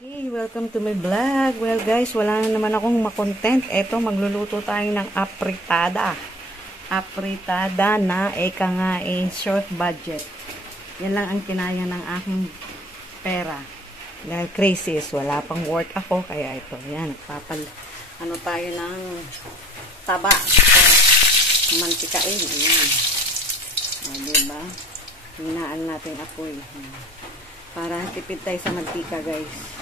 Okay, welcome to my vlog. Well guys, wala na naman akong makontent. Eto, magluluto tayo ng apritada. Apritada na eka nga short budget. Yan lang ang kinaya ng aking pera. Dahil crisis, wala pang work ako. Kaya ito, yan, ano tayo ng taba. Mantikain, ayan. O, diba? Hinaan natin apoy. Para tipid tayo sa mantika, guys.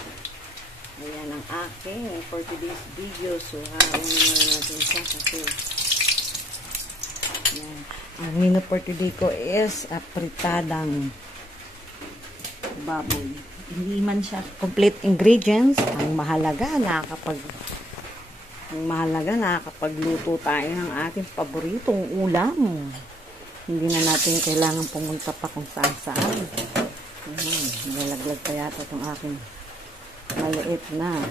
Ayan ang aking for today's video. So, hawain na natin siya kasi ayan. Ang menu for today ko is apritadang baboy. Hindi man siya complete ingredients. Ang mahalaga, nakakapagluto tayo ng ating paboritong ulam. Hindi na natin kailangan pumunta pa kung saan-saan. Nalaglag pa yata itong aking maliit na.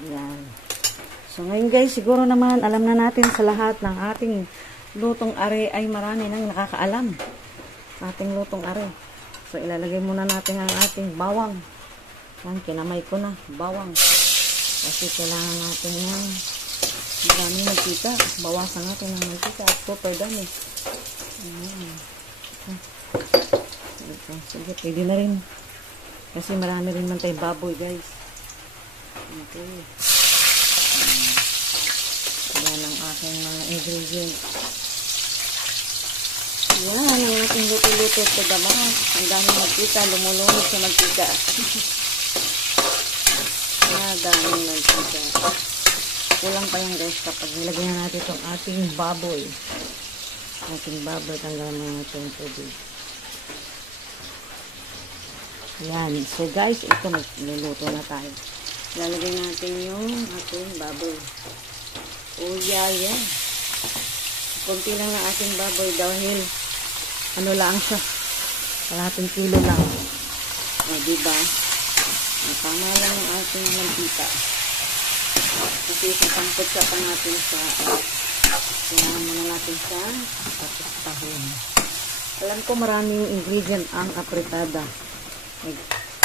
Ayan. So, ngayon guys, siguro naman, alam na natin sa lahat ng ating lutong are ay marami nang nakakaalam. Ating lutong are. So, ilalagay muna natin ang ating bawang. Yan, kinamay ko na. Bawang. Kasi kailangan natin ng maraming mantika. Bawasan natin ng mantika. Super dami. Ayan. Sige, pwede na rin. Kasi marami rin man tayong baboy, guys. Okay. Yan ang aking mga ingredients. Yan ang ating luto-luto sa dama. Ang daming mantika. Lumulunod sa mantika. Daming mantika. Kulang pa yung guys kapag nilagyan natin itong ating baboy. Tanggalan na natin yung tubig. Yan. So guys, ito magluluto na tayo. Lalagay natin yung ating baboy. Oh yeah. Kunti lang na ating baboy dahil ano lang siya. Kalahating kilo lang. O, diba? Tama lang ang ating mantika. Kasi sasangkot sa pa natin sa kailangan muna natin sa tahon. Alam ko maraming ingredient ang apritada. May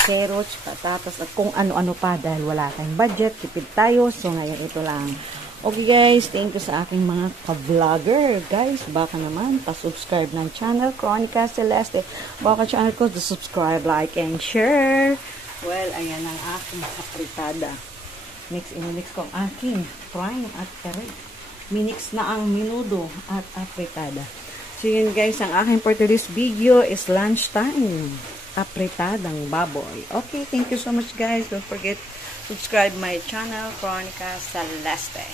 carrots, patatas, at kung ano-ano pa dahil wala tayong budget, tipid tayo. So, ngayon ito lang. Okay guys, thank you sa aking mga ka-vlogger. Guys, baka naman, pa-subscribe ng channel, Chronica Celeste. Baka channel ko, subscribe, like, and share. Well, ayan ang aking apritada. Mix ko ang aking prime at kare. Minix na ang menudo at apritada. So, yun guys, ang aking for today's video is lunchtime. Apritadang baboy. Okay, thank you so much guys. Don't forget subscribe my channel, Chronica Celeste.